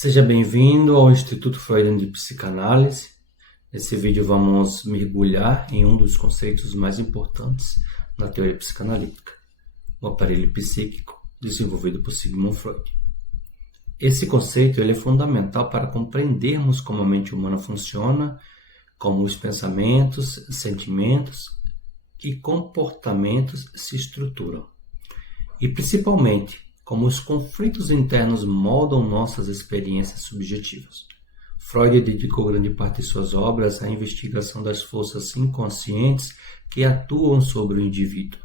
Seja bem-vindo ao Instituto Freudiano de Psicanálise. Nesse vídeo vamos mergulhar em um dos conceitos mais importantes na teoria psicanalítica, o aparelho psíquico desenvolvido por Sigmund Freud. Esse conceito ele é fundamental para compreendermos como a mente humana funciona, como os pensamentos, sentimentos e comportamentos se estruturam, e principalmente como os conflitos internos moldam nossas experiências subjetivas. Freud dedicou grande parte de suas obras à investigação das forças inconscientes que atuam sobre o indivíduo.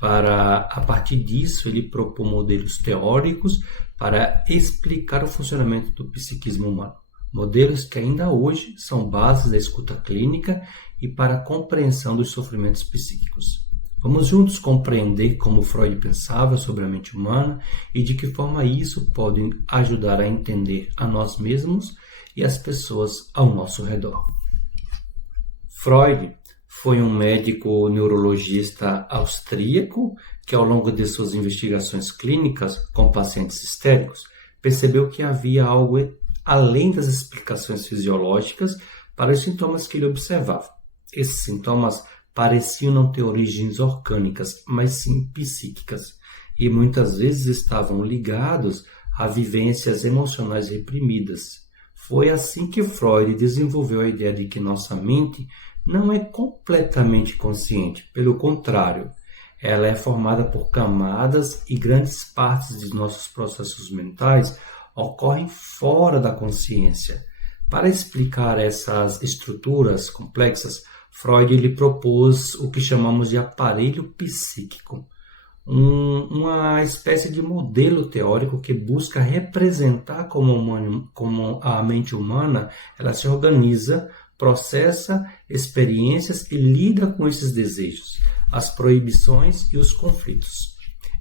A partir disso, ele propôs modelos teóricos para explicar o funcionamento do psiquismo humano. Modelos que ainda hoje são bases da escuta clínica e para a compreensão dos sofrimentos psíquicos. Vamos juntos compreender como Freud pensava sobre a mente humana e de que forma isso pode ajudar a entender a nós mesmos e as pessoas ao nosso redor. Freud foi um médico neurologista austríaco que, ao longo de suas investigações clínicas com pacientes histéricos, percebeu que havia algo além das explicações fisiológicas para os sintomas que ele observava. Esses sintomas pareciam não ter origens orgânicas, mas sim psíquicas, e muitas vezes estavam ligados a vivências emocionais reprimidas. Foi assim que Freud desenvolveu a ideia de que nossa mente não é completamente consciente, pelo contrário, ela é formada por camadas e grandes partes de nossos processos mentais ocorrem fora da consciência. Para explicar essas estruturas complexas, Freud ele propôs o que chamamos de aparelho psíquico, uma espécie de modelo teórico que busca representar como a mente humana ela se organiza, processa experiências e lida com esses desejos, as proibições e os conflitos.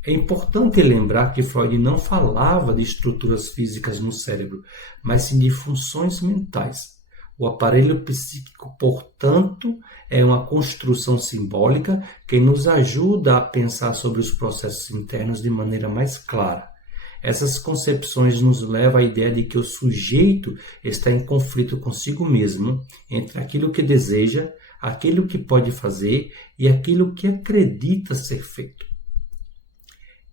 É importante lembrar que Freud não falava de estruturas físicas no cérebro, mas sim de funções mentais. O aparelho psíquico, portanto, é uma construção simbólica que nos ajuda a pensar sobre os processos internos de maneira mais clara. Essas concepções nos levam à ideia de que o sujeito está em conflito consigo mesmo, entre aquilo que deseja, aquilo que pode fazer e aquilo que acredita ser feito.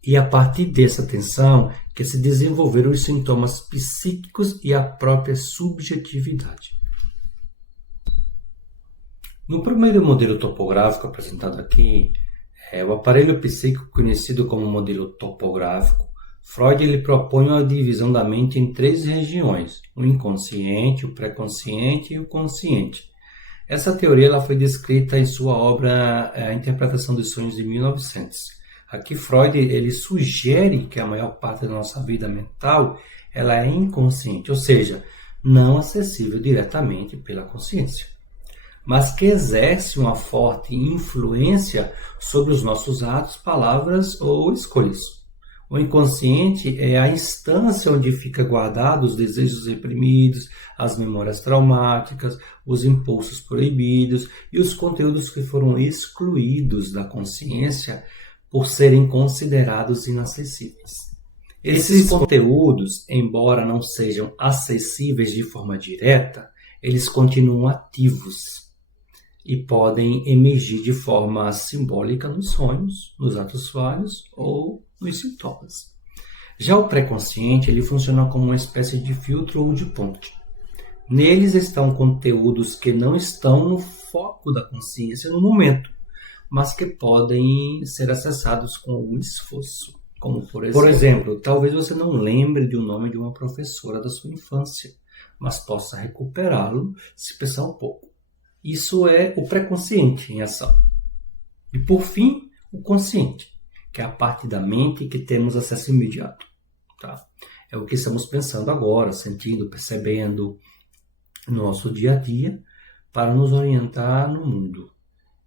E a partir dessa tensão que se desenvolveram os sintomas psíquicos e a própria subjetividade. No primeiro modelo topográfico apresentado aqui, o aparelho psíquico conhecido como modelo topográfico, Freud ele propõe uma divisão da mente em três regiões, o inconsciente, o pré-consciente e o consciente. Essa teoria ela foi descrita em sua obra A Interpretação dos Sonhos de 1900. Aqui Freud ele sugere que a maior parte da nossa vida mental ela é inconsciente, ou seja, não acessível diretamente pela consciência, mas que exerce uma forte influência sobre os nossos atos, palavras ou escolhas. O inconsciente é a instância onde fica guardados os desejos reprimidos, as memórias traumáticas, os impulsos proibidos e os conteúdos que foram excluídos da consciência por serem considerados inacessíveis. Esses conteúdos, embora não sejam acessíveis de forma direta, eles continuam ativos e podem emergir de forma simbólica nos sonhos, nos atos falhos ou nos sintomas. Já o pré-consciente ele funciona como uma espécie de filtro ou de ponte. Neles estão conteúdos que não estão no foco da consciência no momento, mas que podem ser acessados com algum esforço. Como por exemplo, talvez você não lembre do nome de uma professora da sua infância, mas possa recuperá-lo se pensar um pouco. Isso é o pré-consciente em ação. E por fim, o consciente, que é a parte da mente que temos acesso imediato. Tá? É o que estamos pensando agora, sentindo, percebendo no nosso dia a dia para nos orientar no mundo.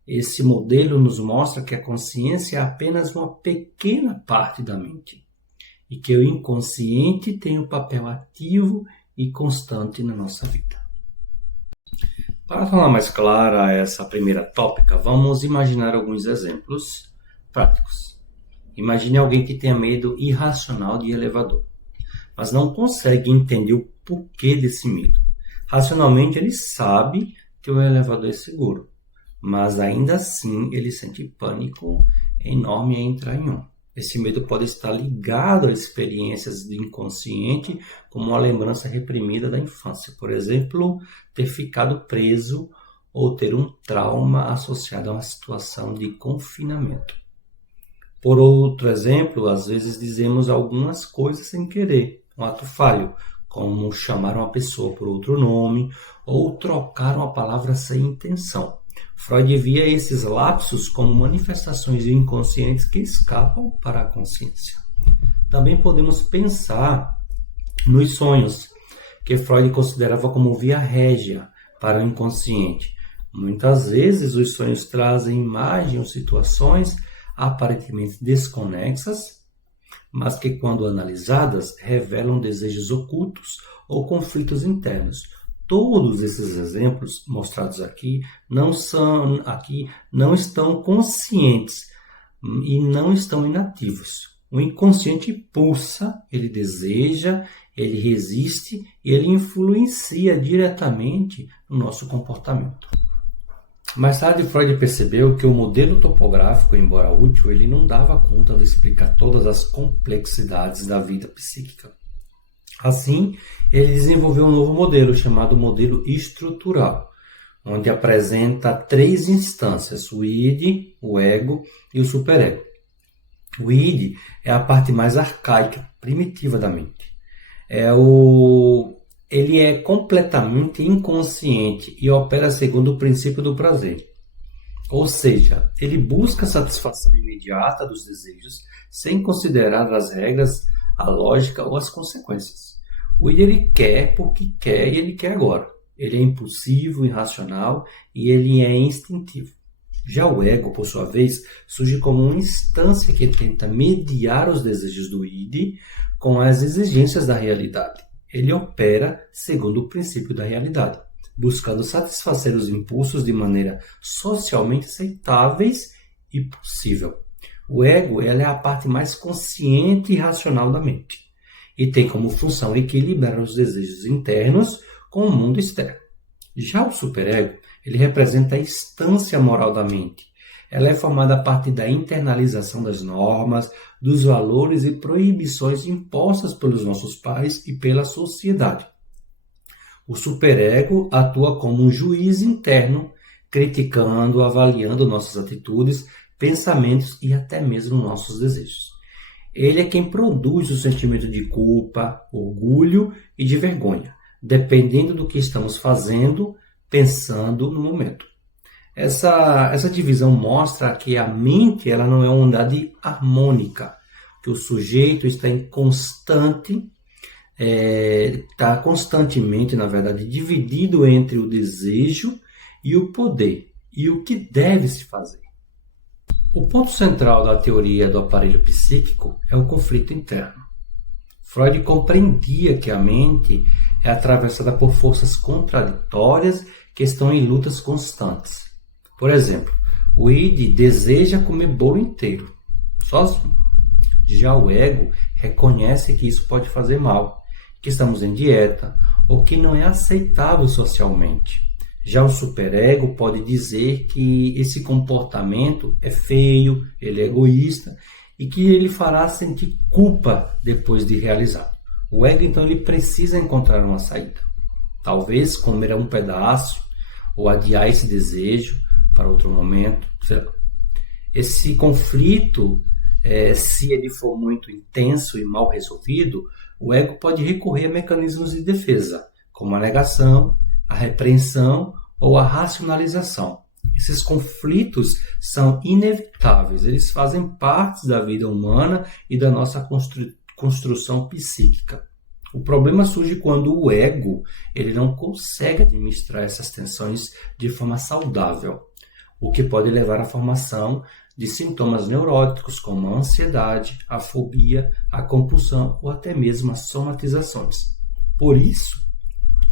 Esse modelo nos mostra que a consciência é apenas uma pequena parte da mente e que o inconsciente tem um papel ativo e constante na nossa vida. Para tornar mais clara essa primeira tópica, vamos imaginar alguns exemplos práticos. Imagine alguém que tenha medo irracional de elevador. mas não consegue entender o porquê desse medo. Racionalmente, ele sabe que o elevador é seguro, mas ainda assim ele sente pânico enorme em entrar em um. Esse medo pode estar ligado a experiências do inconsciente, como uma lembrança reprimida da infância. Por exemplo, ter ficado preso ou ter um trauma associado a uma situação de confinamento. Por outro exemplo, às vezes dizemos algumas coisas sem querer, um ato falho, como chamar uma pessoa por outro nome ou trocar uma palavra sem intenção. Freud via esses lapsos como manifestações inconscientes que escapam para a consciência. Também podemos pensar nos sonhos, que Freud considerava como via régia para o inconsciente. Muitas vezes os sonhos trazem imagens ou situações aparentemente desconexas, mas que, quando analisadas, revelam desejos ocultos ou conflitos internos. Todos esses exemplos mostrados aqui não estão conscientes e não estão inativos. O inconsciente pulsa, ele deseja, ele resiste e ele influencia diretamente no nosso comportamento. Mais tarde, Freud percebeu que o modelo topográfico, embora útil, ele não dava conta de explicar todas as complexidades da vida psíquica. Assim, ele desenvolveu um novo modelo chamado modelo estrutural, onde apresenta 3 instâncias: o id, o ego e o superego. O id é a parte mais arcaica, primitiva da mente. Ele é completamente inconsciente e opera segundo o princípio do prazer. Ou seja, ele busca a satisfação imediata dos desejos sem considerar as regras, a lógica ou as consequências. O id ele quer porque quer e ele quer agora. Ele é impulsivo, irracional e ele é instintivo. Já o ego, por sua vez, surge como uma instância que tenta mediar os desejos do id com as exigências da realidade. Ele opera segundo o princípio da realidade, buscando satisfazer os impulsos de maneira socialmente aceitáveis e possível. O ego é a parte mais consciente e racional da mente e tem como função equilibrar os desejos internos com o mundo externo. Já o superego, ele representa a instância moral da mente. Ela é formada a partir da internalização das normas, dos valores e proibições impostas pelos nossos pais e pela sociedade. O superego atua como um juiz interno, criticando, avaliando nossas atitudes, pensamentos e até mesmo nossos desejos. Ele é quem produz o sentimento de culpa, orgulho e de vergonha, dependendo do que estamos fazendo, pensando no momento. Essa divisão mostra que a mente ela não é uma unidade harmônica, que o sujeito está constantemente, na verdade, dividido entre o desejo e o poder, e o que deve se fazer. O ponto central da teoria do aparelho psíquico é o conflito interno. Freud compreendia que a mente é atravessada por forças contraditórias que estão em lutas constantes. Por exemplo, o id deseja comer bolo inteiro, sozinho. Já o ego reconhece que isso pode fazer mal, que estamos em dieta ou que não é aceitável socialmente. Já o superego pode dizer que esse comportamento é feio, ele é egoísta e que ele fará sentir culpa depois de realizar. O ego, então, ele precisa encontrar uma saída. Talvez comer um pedaço ou adiar esse desejo para outro momento. Esse conflito, se ele for muito intenso e mal resolvido, o ego pode recorrer a mecanismos de defesa, como a negação, a repreensão ou a racionalização. Esses conflitos são inevitáveis, eles fazem parte da vida humana e da nossa construção psíquica. O problema surge quando o ego ele não consegue administrar essas tensões de forma saudável, o que pode levar à formação de sintomas neuróticos como a ansiedade, a fobia, a compulsão ou até mesmo as somatizações. Por isso,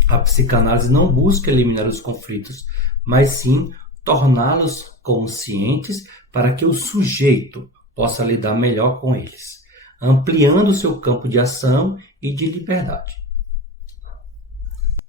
a psicanálise não busca eliminar os conflitos, mas sim torná-los conscientes para que o sujeito possa lidar melhor com eles. ampliando seu campo de ação e de liberdade.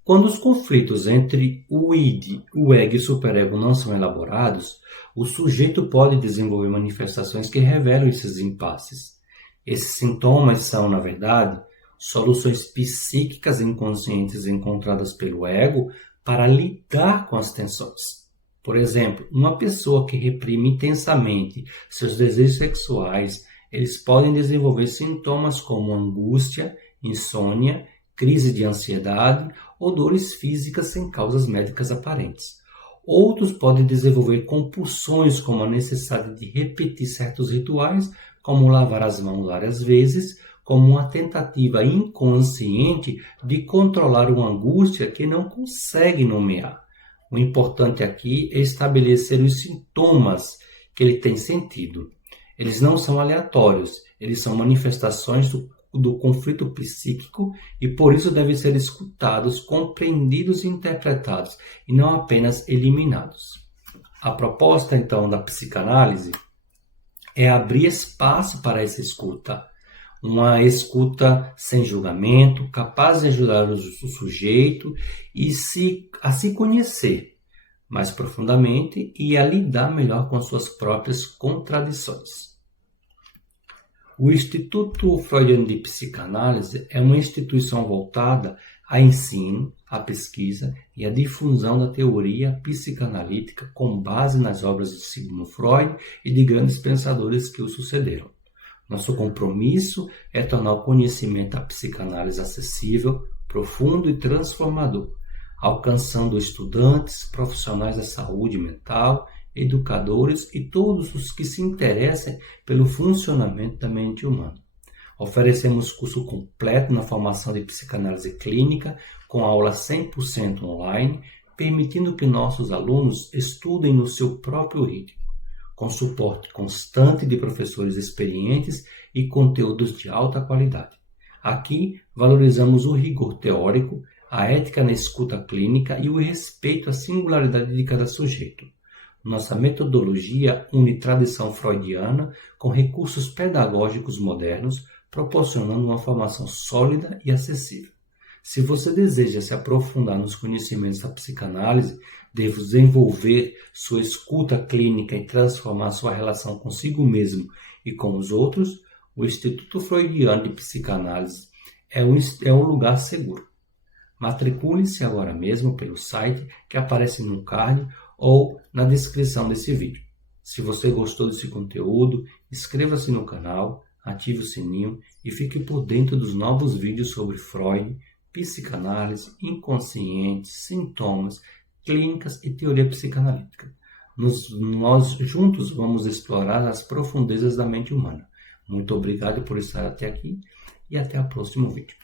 Quando os conflitos entre o id, o ego e o superego não são elaborados, o sujeito pode desenvolver manifestações que revelam esses impasses. Esses sintomas são, na verdade, soluções psíquicas inconscientes encontradas pelo ego para lidar com as tensões. Por exemplo, uma pessoa que reprime intensamente seus desejos sexuais, eles podem desenvolver sintomas como angústia, insônia, crise de ansiedade ou dores físicas sem causas médicas aparentes. Outros podem desenvolver compulsões como a necessidade de repetir certos rituais, como lavar as mãos várias vezes, como uma tentativa inconsciente de controlar uma angústia que não consegue nomear. O importante aqui é estabelecer os sintomas que ele tem sentido. Eles não são aleatórios, eles são manifestações do conflito psíquico e por isso devem ser escutados, compreendidos e interpretados, e não apenas eliminados. A proposta, então, da psicanálise é abrir espaço para essa escuta, uma escuta sem julgamento, capaz de ajudar o sujeito a se conhecer mais profundamente e a lidar melhor com suas próprias contradições. O Instituto Freudiano de Psicanálise é uma instituição voltada ao ensino, à pesquisa e à difusão da teoria psicanalítica com base nas obras de Sigmund Freud e de grandes pensadores que o sucederam. Nosso compromisso é tornar o conhecimento da psicanálise acessível, profundo e transformador, alcançando estudantes, profissionais da saúde mental, educadores e todos os que se interessem pelo funcionamento da mente humana. Oferecemos curso completo na formação de psicanálise clínica, com aula 100% online, permitindo que nossos alunos estudem no seu próprio ritmo, com suporte constante de professores experientes e conteúdos de alta qualidade. Aqui, valorizamos o rigor teórico, a ética na escuta clínica e o respeito à singularidade de cada sujeito. Nossa metodologia une tradição freudiana com recursos pedagógicos modernos, proporcionando uma formação sólida e acessível. Se você deseja se aprofundar nos conhecimentos da psicanálise, desenvolver sua escuta clínica e transformar sua relação consigo mesmo e com os outros, o Instituto Freudiano de Psicanálise é um lugar seguro. Matricule-se agora mesmo pelo site que aparece no card ou na descrição desse vídeo. Se você gostou desse conteúdo, inscreva-se no canal, ative o sininho e fique por dentro dos novos vídeos sobre Freud, psicanálise, inconsciente, sintomas, clínicas e teoria psicanalítica. Nós juntos vamos explorar as profundezas da mente humana. Muito obrigado por estar até aqui e até o próximo vídeo.